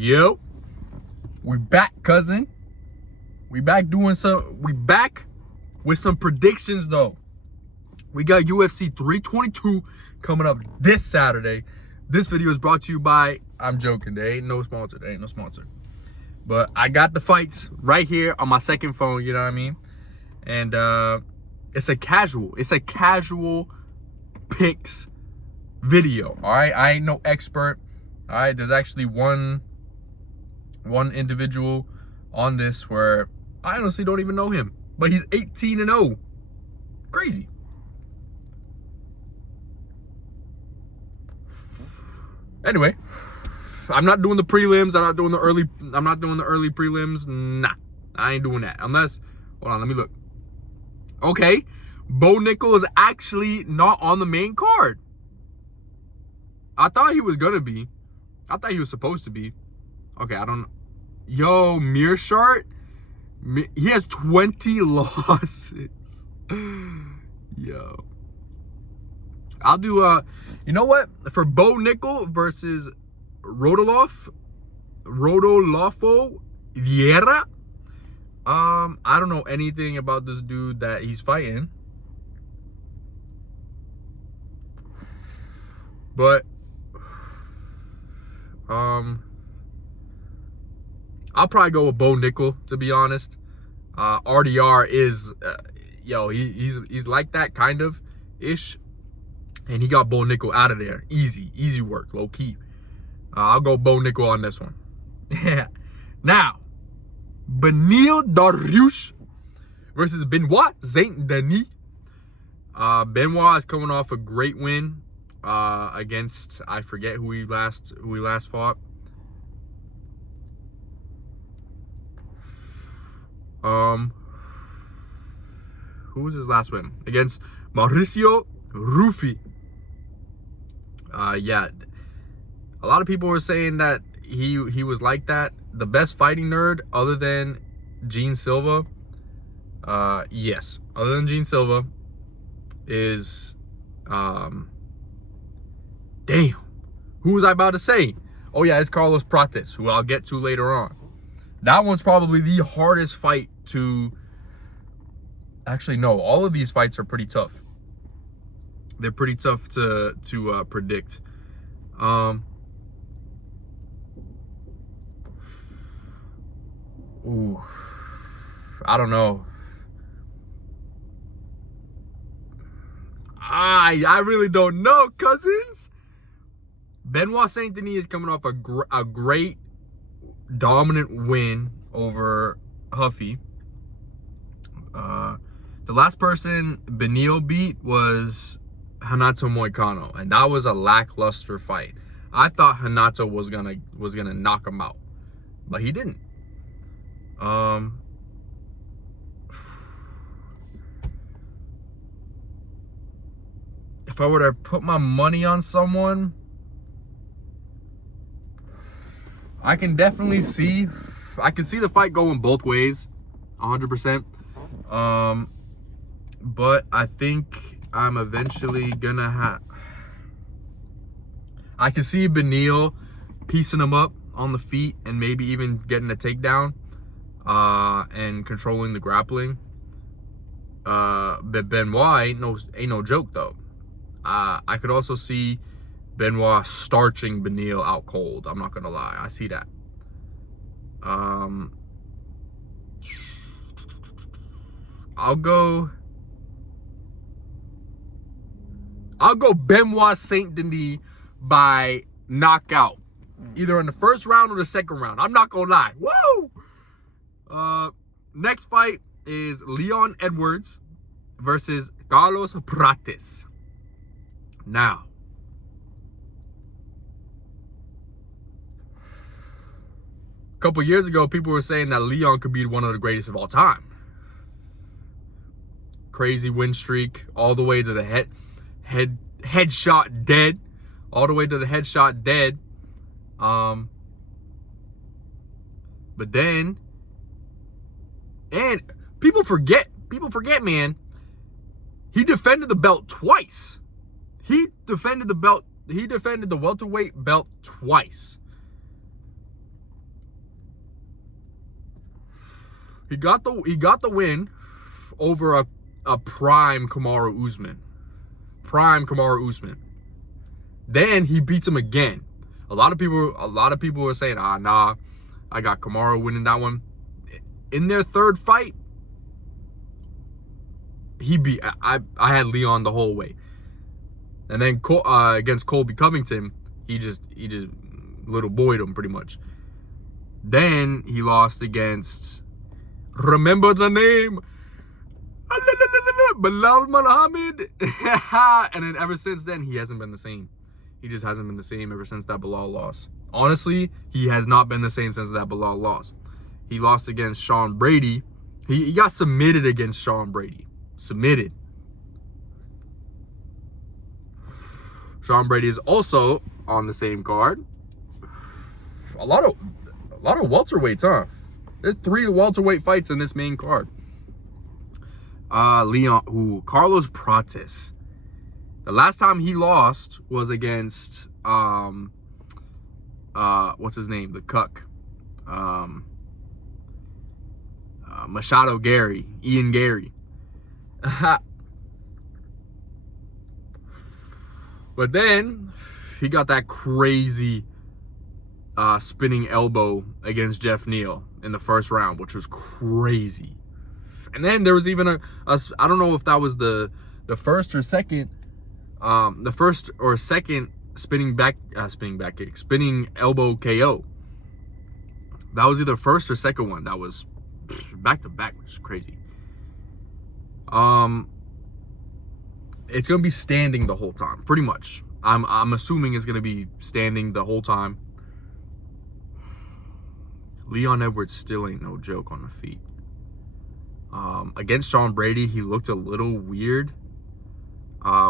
Yo, we back, cousin. We back with some predictions though. We got UFC 322 coming up this Saturday. This video is brought to you by, I'm joking, there ain't no sponsor. But I got the fights right here on my second phone, you know what I mean? And it's a casual picks video, all right? I ain't no expert, all right? There's actually one individual on this where I honestly don't even know him, but he's 18-0. Crazy. Anyway, I'm not doing the prelims. I'm not doing the early prelims. Nah, I ain't doing that. Unless, hold on, let me look. Okay, Bo Nickel is actually not on the main card. I thought he was gonna be. I thought he was supposed to be. Okay, I don't know. Yo, Mearshart, he has 20 losses. Yo. I'll do, you know what? For Bo Nickel versus Rodolfo Vieira, I don't know anything about this dude that he's fighting. But, I'll probably go with Bo Nickel, to be honest. RDR is, he's like that kind of ish. And he got Bo Nickel out of there. Easy work, low key. I'll go Bo Nickel on this one. Now, Beneil Dariush versus Benoit Saint-Denis. Benoit is coming off a great win against, I forget who he last fought. Who was his last win? Against Mauricio Ruffi. Yeah, a lot of people were saying that he was like that. The best fighting nerd other than Gene Silva, yes, other than Gene Silva is, damn, who was I about to say? Oh yeah, it's Carlos Prates, who I'll get to later on. That one's probably the hardest fight to, actually no, all of these fights are pretty tough. They're pretty tough to predict. Ooh, I don't know. I really don't know, cousins. Benoit Saint-Denis is coming off a great dominant win over Huffy. The last person Beneil beat was Renato Moicano, and that was a lackluster fight. I thought Renato was gonna knock him out, but he didn't. If I were to put my money on someone, I can definitely see the fight going both ways, 100%. But I think I'm eventually gonna I can see Beneil piecing him up on the feet and maybe even getting a takedown and controlling the grappling. But Benoit ain't no joke though. I could also see Benoit starching Beneil out cold. I'm not gonna lie, I see that. I'll go Benoit Saint-Denis by knockout, either in the first round or the second round. I'm not gonna lie. Woo! Next fight is Leon Edwards versus Carlos Prates. Now, a couple years ago, people were saying that Leon could be one of the greatest of all time. Crazy win streak, all the way to the headshot dead, all the way to the headshot dead. But then, and people forget, man, he defended the belt twice. He defended the welterweight belt twice. He got the win over a prime Kamaru Usman. Prime Kamaru Usman. Then he beats him again. A lot of people were saying, nah, I got Kamaru winning that one. In their third fight, I had Leon the whole way. And then against Colby Covington, he just little boyed him pretty much. Then he lost against, remember the name, Bilal Muhammad. And then ever since then, he hasn't been the same. He just hasn't been the same ever since that Bilal loss. Honestly, he has not been the same since that Bilal loss. He lost against Sean Brady. He got submitted against Sean Brady. Submitted. Sean Brady is also on the same card. A lot of welterweights, huh? There's 3 welterweight fights in this main card. Carlos Prates. The last time he lost was against what's his name? The Cuck. Machado Gary. Ian Gary. But then he got that crazy spinning elbow against Jeff Neal in the first round, which was crazy. And then there was even a I don't know if that was the first or second spinning elbow KO. That was either first or second one. That was back to back, which is crazy. It's gonna be standing the whole time, pretty much. I'm assuming it's gonna be standing the whole time. Leon Edwards still ain't no joke on the feet. Against Sean Brady, he looked a little weird,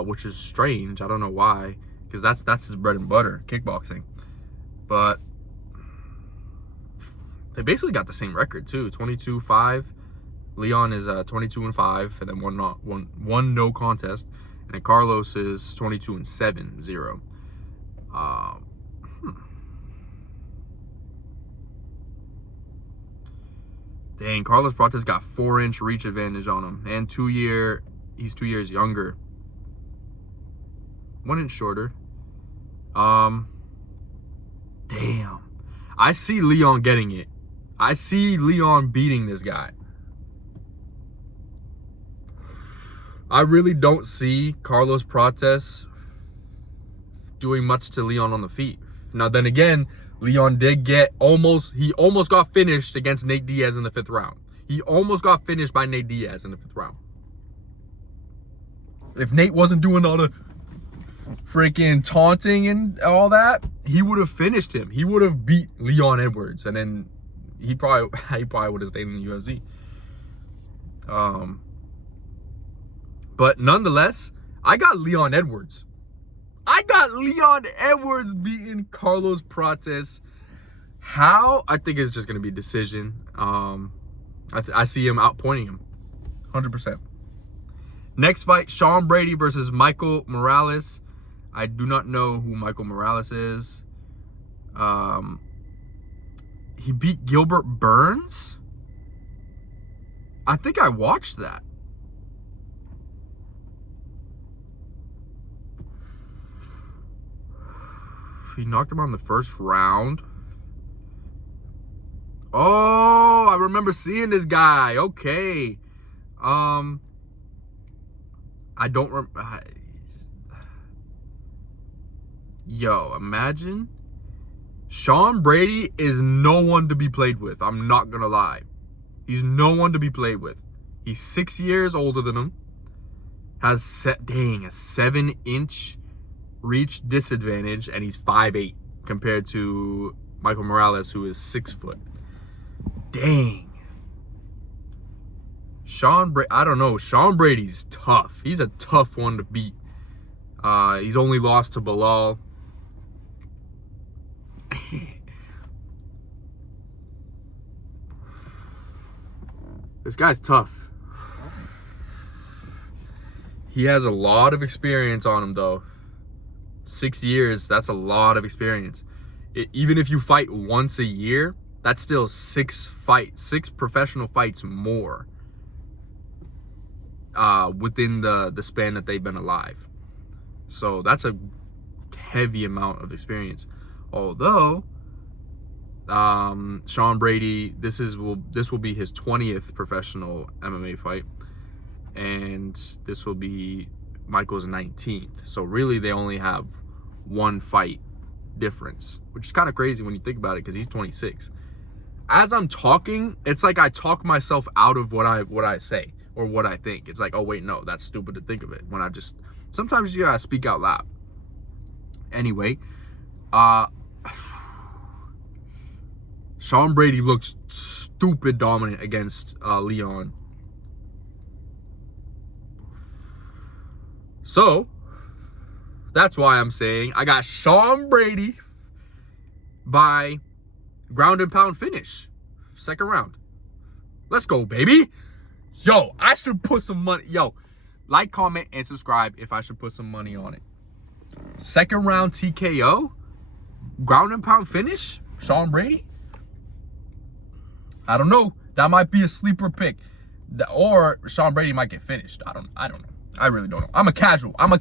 which is strange. I don't know why, because that's his bread and butter, kickboxing. But they basically got the same record too, 22-5. Leon is 22-5, and then one no contest, and then Carlos is 22-7-0. Dang, Carlos Prates got 4-inch reach advantage on him, and he's 2 years younger. 1 inch shorter. Damn. I see Leon getting it. I see Leon beating this guy. I really don't see Carlos Prates doing much to Leon on the feet. Now, then again, Leon did he almost got finished against Nate Diaz in the 5th round. He almost got finished by Nate Diaz in the 5th round. If Nate wasn't doing all the freaking taunting and all that, he would have finished him. He would have beat Leon Edwards, and then he probably would have stayed in the UFC. But nonetheless, I got Leon Edwards. I got Leon Edwards beating Carlos Prates. How? I think it's just going to be decision. I see him outpointing him. 100%. Next fight, Sean Brady versus Michael Morales. I do not know who Michael Morales is. He beat Gilbert Burns? I think I watched that. He knocked him on the first round. Oh, I remember seeing this guy. Okay. I don't remember. Yo, imagine. Sean Brady is no one to be played with. I'm not going to lie. He's no one to be played with. He's 6 years older than him. Has a 7-inch reach disadvantage, and he's 5'8" compared to Michael Morales, who is 6 foot. Dang. I don't know. Sean Brady's tough. He's a tough one to beat. He's only lost to Bilal. This guy's tough. He has a lot of experience on him, though. 6 years, that's a lot of experience. Even if you fight once a year, That's still 6 professional fights more within the span that they've been alive. So that's a heavy amount of experience. Although Sean Brady, this will be his 20th professional MMA fight, and this will be Michael's 19th. So really they only have 1 fight difference, which is kind of crazy when you think about it, because he's 26. As I'm talking, it's like I talk myself out of what I say or what I think. It's like, oh wait, no, that's stupid to think of it. When sometimes you gotta speak out loud. Anyway, Sean Brady looks stupid dominant against Leon. So that's why I'm saying I got Sean Brady by ground and pound finish. 2nd round. Let's go, baby. Yo, I should put some money. Yo, like, comment, and subscribe if I should put some money on it. 2nd round TKO. Ground and pound finish. Sean Brady. I don't know. That might be a sleeper pick. Or Sean Brady might get finished. I don't know. I really don't know. I'm a casual. I'm an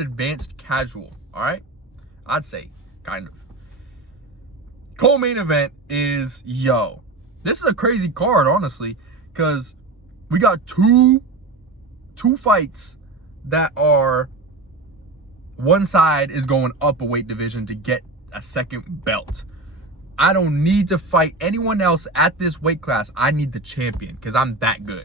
advanced casual. All right? I'd say, kind of. Co-main event is, this is a crazy card, honestly, because we got two fights that are, one side is going up a weight division to get a 2nd belt. I don't need to fight anyone else at this weight class. I need the champion, because I'm that good.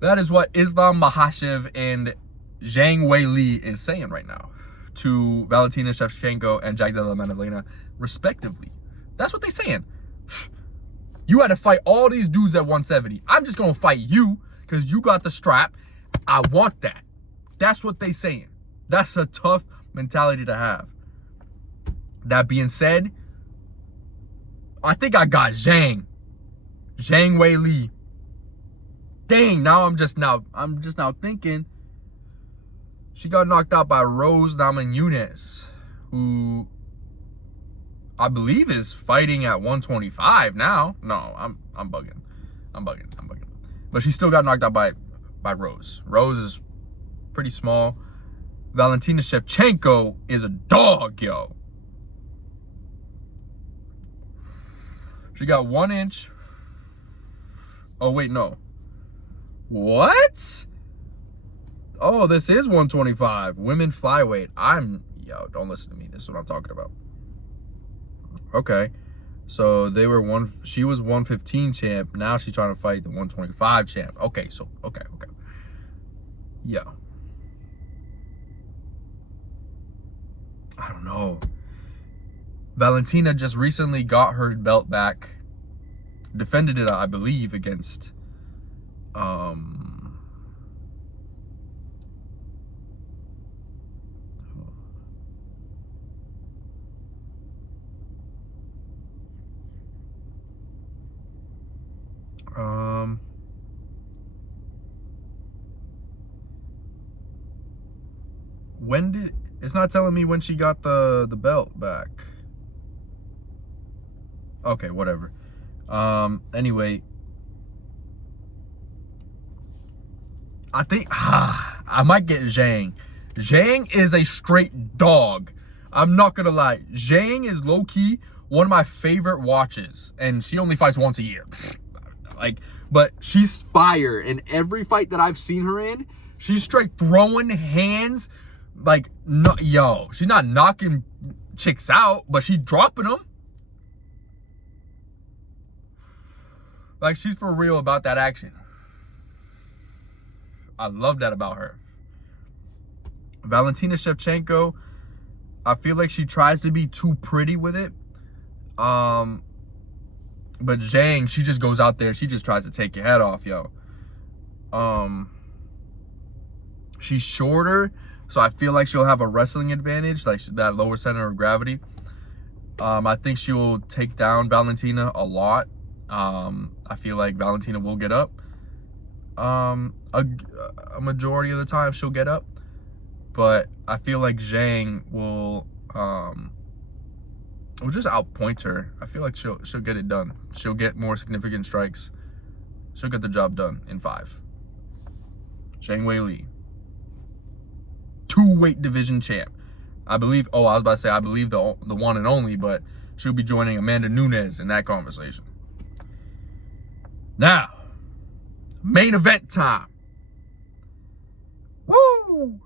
That is what Islam Makhachev and Zhang Weili is saying right now to Valentina Shevchenko and Jagdala Manolina, respectively. That's what they're saying. You had to fight all these dudes at 170. I'm just going to fight you because you got the strap. I want that. That's what they're saying. That's a tough mentality to have. That being said, I think I got Zhang Weili. Dang, I'm just now thinking she got knocked out by Rose Namajunas, who I believe is fighting at 125 now. No, I'm bugging. But she still got knocked out by Rose. Rose is pretty small. Valentina Shevchenko is a dog, yo. She got 1 inch. Oh, wait, no. What? Oh, this is 125. Women flyweight. Don't listen to me. This is what I'm talking about. Okay. So she was 115 champ. Now she's trying to fight the 125 champ. Okay, so, okay. Yeah. I don't know. Valentina just recently got her belt back. Defended it, I believe, against it's not telling me when she got the belt back. Okay, whatever. Anyway, I think I might get Zhang. Zhang is a straight dog. I'm not gonna lie. Zhang is low-key one of my favorite watches, and she only fights once a year. But she's fire. In every fight that I've seen her in, she's straight throwing hands. She's not knocking chicks out, but she's dropping them. She's for real about that action. I love that about her. Valentina Shevchenko, I feel like she tries to be too pretty with it. But Zhang, she just goes out there. She just tries to take your head off, yo. She's shorter, so I feel like she'll have a wrestling advantage, that lower center of gravity. I think she will take down Valentina a lot. I feel like Valentina will get up. A majority of the time she'll get up. But I feel like Zhang will We'll just outpoint her. I feel like she'll get it done. She'll get more significant strikes. She'll get the job done in 5. Zhang Weili, 2-weight division champ. I believe. Oh, I was about to say I believe the one and only, but she'll be joining Amanda Nunes in that conversation. Now, main event time. Woo!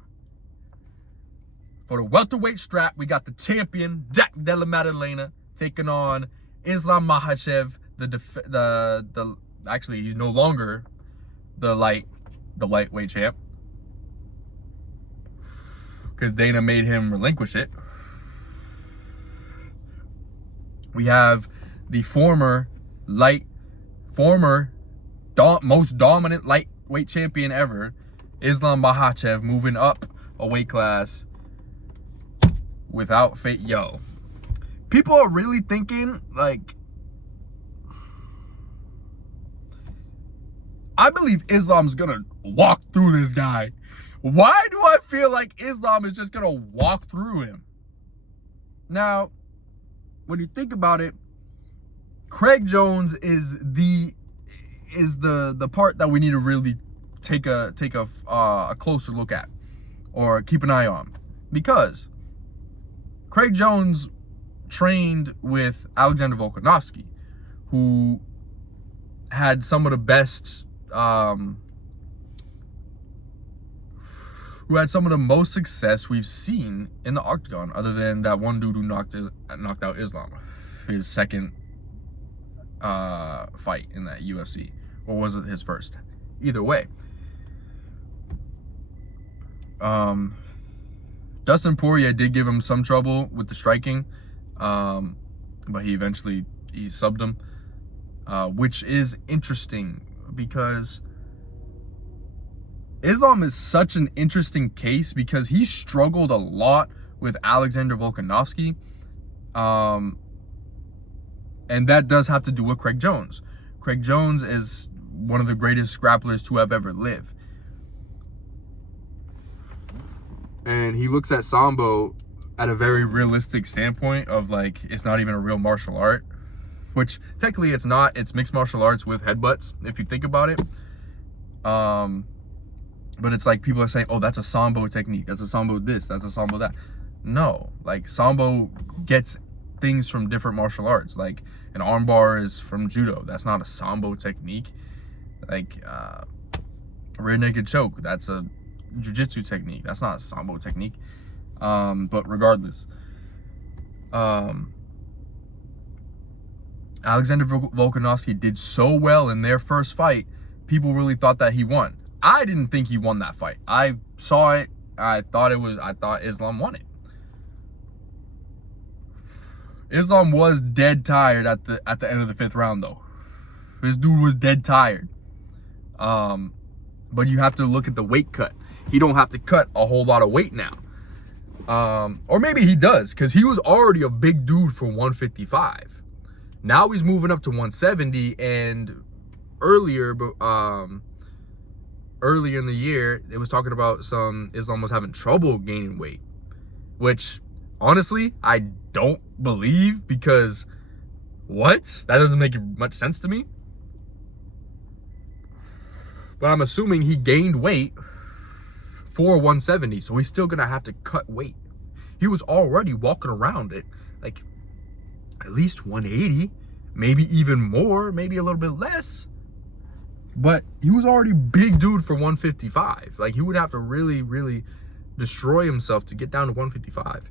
For the welterweight strap, we got the champion Jack Della Maddalena taking on Islam Makhachev. Actually, he's no longer the lightweight champ because Dana made him relinquish it. We have the most dominant lightweight champion ever, Islam Makhachev, moving up a weight class without fate. Yo, people are really thinking, like, I believe Islam's gonna walk through this guy. Why do I feel like Islam is just gonna walk through him? Now, when you think about it, Craig Jones is the part that we need to really take a closer look at, or keep an eye on, because Craig Jones trained with Alexander Volkanovski, who had some of the best, who had some of the most success we've seen in the octagon, other than that one dude who knocked out Islam, his second fight in that UFC, or was it his first? Either way, Dustin Poirier did give him some trouble with the striking, but he subbed him, which is interesting because Islam is such an interesting case because he struggled a lot with Alexander Volkanovski, and that does have to do with Craig Jones. Craig Jones is one of the greatest grapplers to have ever lived. And he looks at Sambo at a very realistic standpoint of, like, it's not even a real martial art, which technically it's not. It's mixed martial arts with headbutts, if you think about it. But it's like people are saying, oh, that's a Sambo technique. That's a Sambo this. That's a Sambo that. No, like, Sambo gets things from different martial arts. Like, an armbar is from judo. That's not a Sambo technique. Like, rear naked choke, that's a jiu-jitsu technique. That's not a Sambo technique. But regardless, Alexander Volkanovski did so well in their first fight, people really thought that he won. I didn't think he won that fight. I saw it. I thought Islam won it. Islam was dead tired at the end of the 5th round, though. This dude was dead tired. But you have to look at the weight cut. He don't have to cut a whole lot of weight now. Or maybe he does, because he was already a big dude for 155. Now he's moving up to 170, and earlier in the year, it was talking about Islam was having trouble gaining weight, which honestly, I don't believe, because what? That doesn't make much sense to me. But I'm assuming he gained weight for 170, so he's still gonna have to cut weight. He was already walking around it like at least 180, maybe even more, maybe a little bit less. But he was already big dude for 155. Like, he would have to really, really destroy himself to get down to 155.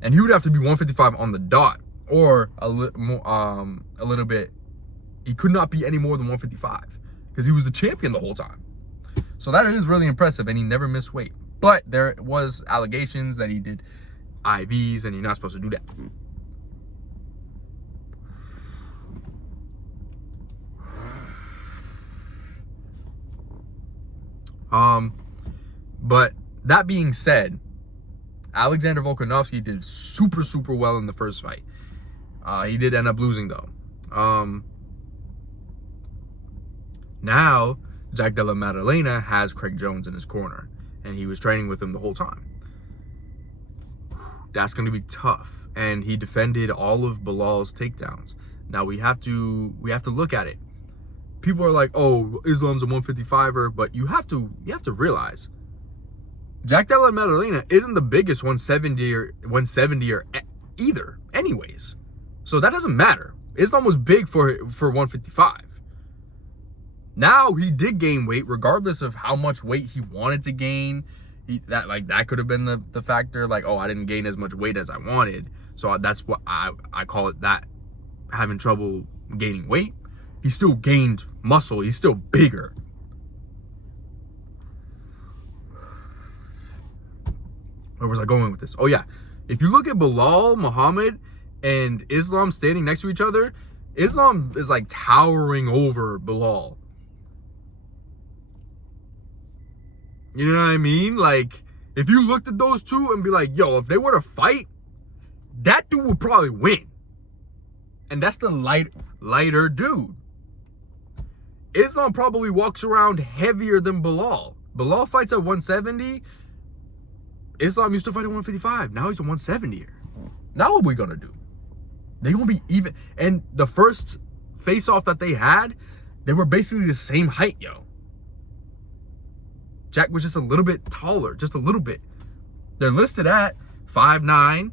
And he would have to be 155 on the dot, or a little bit. He could not be any more than 155 because he was the champion the whole time. So that is really impressive, and he never missed weight. But there was allegations that he did IVs, and you're not supposed to do that. But that being said, Alexander Volkanovski did super, super well in the first fight. He did end up losing, though. Now, Jack Della Maddalena has Craig Jones in his corner, and he was training with him the whole time. That's going to be tough. And he defended all of Bilal's takedowns. Now we have to look at it. People are like, "Oh, Islam's a 155er," but you have to realize Jack Della Maddalena isn't the biggest 170er either, anyways. So that doesn't matter. Islam was big for 155. Now he did gain weight, regardless of how much weight he wanted to gain. That could have been the factor. Like, oh, I didn't gain as much weight as I wanted. So that's what I call it, that having trouble gaining weight. He still gained muscle. He's still bigger. Where was I going with this? Oh, yeah. If you look at Bilal Muhammad and Islam standing next to each other, Islam is like towering over Bilal. You know what I mean? Like, if you looked at those two and be like, yo, if they were to fight, that dude would probably win. And that's the lighter dude. Islam probably walks around heavier than Bilal. Bilal fights at 170. Islam used to fight at 155. Now he's a 170er. Now what are we going to do? They're going to be even. And the first face-off that they had, they were basically the same height, yo. Jack was just a little bit taller, just a little bit. They're listed at 5'9"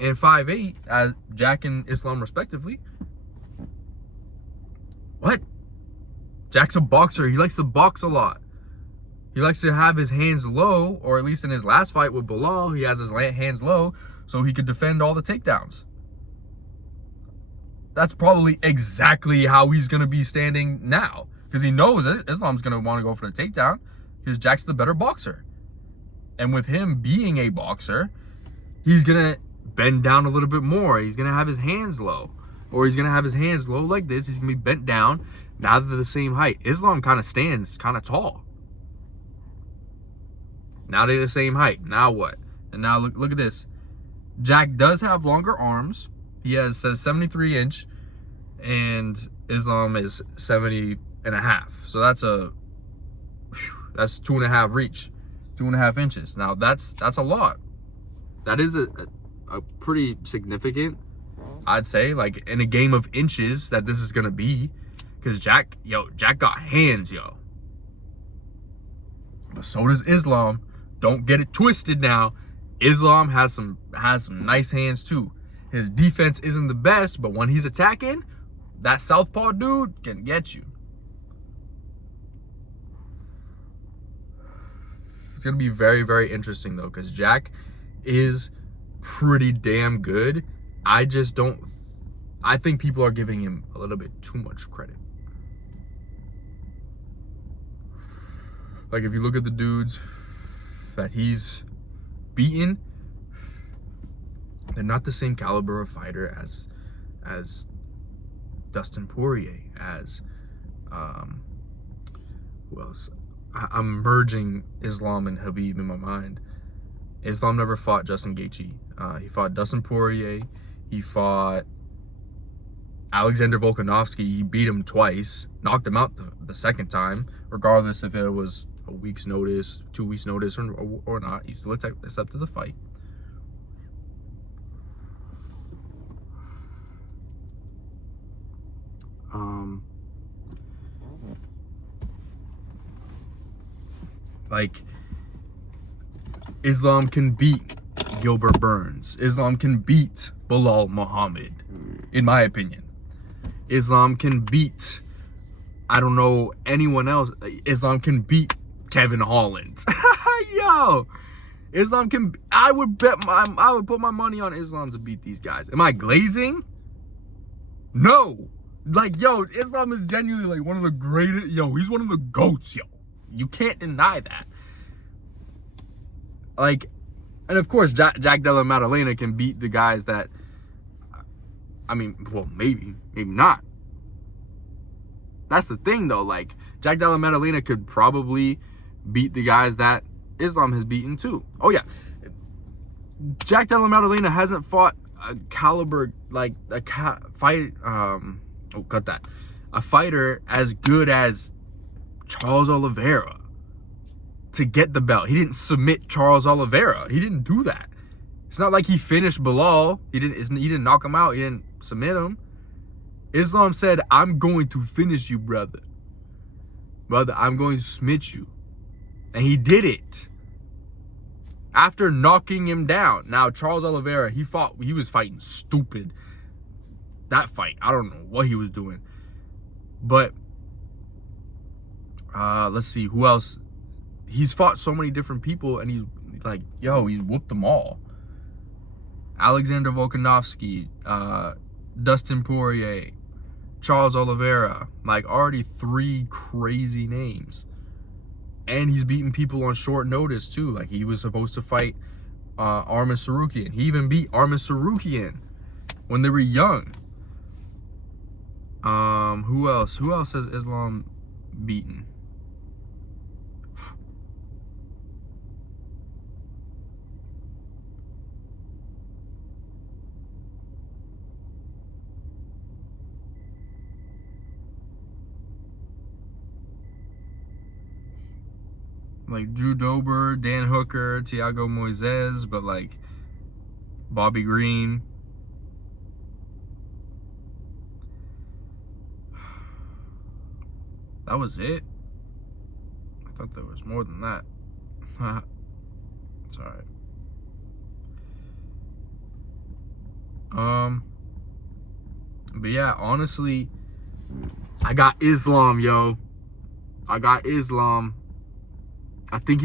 and 5'8" as Jack and Islam respectively. What? Jack's a boxer. He likes to box a lot. He likes to have his hands low, or at least in his last fight with Bilal, he has his hands low so he could defend all the takedowns. That's probably exactly how he's going to be standing now, because he knows Islam's going to want to go for the takedown because Jack's the better boxer. And with him being a boxer, he's going to bend down a little bit more. He's going to have his hands low, or he's going to have his hands low like this. He's going to be bent down. Now they're the same height. Islam kind of stands kind of tall. Now they're the same height. Now what? And now look at this. Jack does have longer arms. He has 73-inch, and Islam is 70.5. So that's 2.5 reach, 2.5 inches. Now that's a lot. That is a pretty significant, I'd say, like in a game of inches that this is gonna be, because Jack got hands, yo. But so does Islam. Don't get it twisted now. Islam has some nice hands too. His defense isn't the best, but when he's attacking, that southpaw dude can get you. It's going to be very, very interesting though, because Jack is pretty damn good. I think people are giving him a little bit too much credit. Like, if you look at the dudes that he's beaten, they're not the same caliber of fighter as Dustin Poirier, as who else? I'm merging Islam and Khabib in my mind. Islam never fought Justin Gaethje. He fought Dustin Poirier. He fought Alexander Volkanovski. He beat him twice, knocked him out the second time, regardless if it was a week's notice, 2 weeks notice, or not. He still accepted the fight. Like, Islam can beat Gilbert Burns. Islam can beat Bilal Muhammad, in my opinion. Islam can beat, I don't know, anyone else. Islam can beat Kevin Holland. Yo, Islam can. I would put my money on Islam to beat these guys. Am I glazing? No. Like, yo, Islam is genuinely like one of the greatest. Yo, he's one of the GOATs, yo. You can't deny that. Like, and of course, Jack Della Maddalena can beat the guys that, I mean, well, maybe not. That's the thing, though. Like, Jack Della Maddalena could probably beat the guys that Islam has beaten, too. Oh, yeah. Jack Della Maddalena hasn't fought a caliber, like, a fighter as good as Charles Oliveira to get the belt. He didn't submit Charles Oliveira. He didn't do that. It's not like he finished Bilal. He didn't knock him out. He didn't submit him. Islam said, I'm going to finish you, brother. Brother, I'm going to submit you. And he did it. After knocking him down. Now, Charles Oliveira, he was fighting stupid. That fight, I don't know what he was doing. But, let's see, who else? He's fought so many different people, and he's like, he's whooped them all. Alexander Volkanovski, Dustin Poirier, Charles Oliveira, like already 3 crazy names. And he's beating people on short notice too. Like he was supposed to fight Arman Sarukian. He even beat Arman Sarukian when they were young. Who else? Who else has Islam beaten? Like Drew Dober, Dan Hooker, Thiago Moises, but like Bobby Green. That was it? I thought there was more than that. It's alright. But yeah, honestly, I got Islam, yo. I got Islam. I think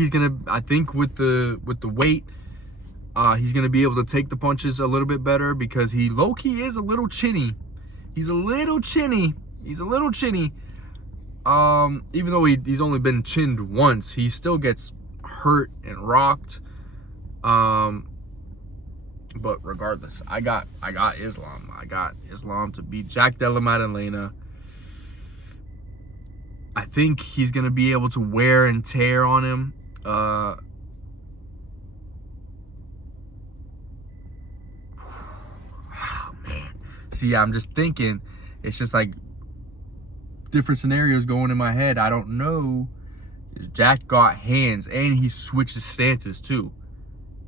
with the weight, he's gonna be able to take the punches a little bit better because he low-key is a little chinny. He's a little chinny. Even though he's only been chinned once, he still gets hurt and rocked. But regardless, I got Islam. I got Islam to beat Jack Della Maddalena. I think he's going to be able to wear and tear on him. Oh, man. See, I'm just thinking, it's just like different scenarios going in my head. I don't know. Jack got hands, and he switched his stances too.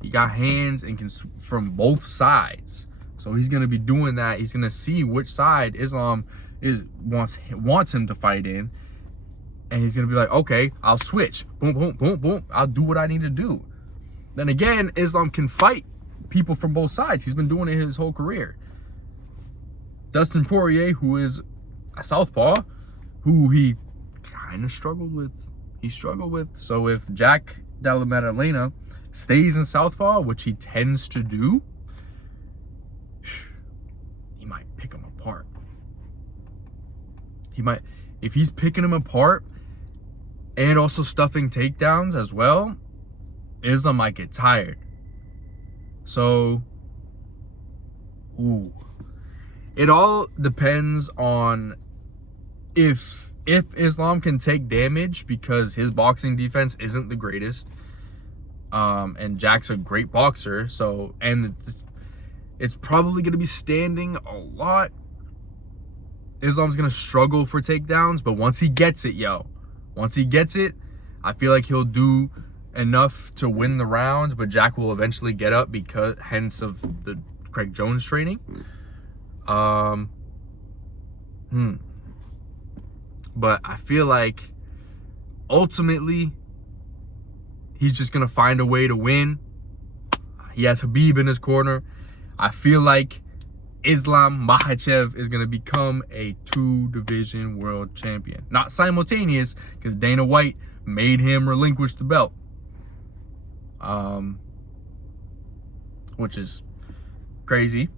He got hands and can from both sides. So he's going to be doing that. He's going to see which side Islam wants him to fight in. And he's going to be like, okay, I'll switch. Boom, boom, boom, boom. I'll do what I need to do. Then again, Islam can fight people from both sides. He's been doing it his whole career. Dustin Poirier, who is a southpaw, who he kind of struggled with. So if Jack Della Maddalena stays in southpaw, which he tends to do, he might pick him apart. If he's picking him apart and also stuffing takedowns as well, Islam might get tired. So, it all depends on if Islam can take damage, because his boxing defense isn't the greatest. And Jack's a great boxer, so, and it's probably going to be standing a lot. Islam's going to struggle for takedowns, but once he gets it, I feel like he'll do enough to win the round, but Jack will eventually get up because hence of the Craig Jones training. But I feel like ultimately he's just going to find a way to win. He has Khabib in his corner. I feel like Islam Makhachev is going to become a 2-division world champion. Not simultaneous, because Dana White made him relinquish the belt. Which is crazy.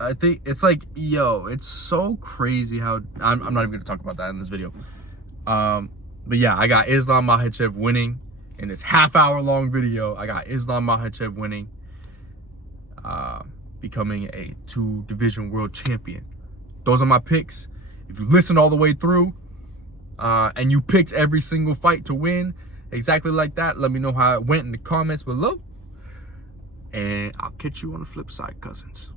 I think it's like, it's so crazy how... I'm not even going to talk about that in this video. But yeah, I got Islam Makhachev winning. In this half-hour-long video, I got Islam Makhachev winning. Becoming a 2-division world champion. Those are my picks. If you listened all the way through and you picked every single fight to win exactly like that, let me know how it went in the comments below. And I'll catch you on the flip side, cousins.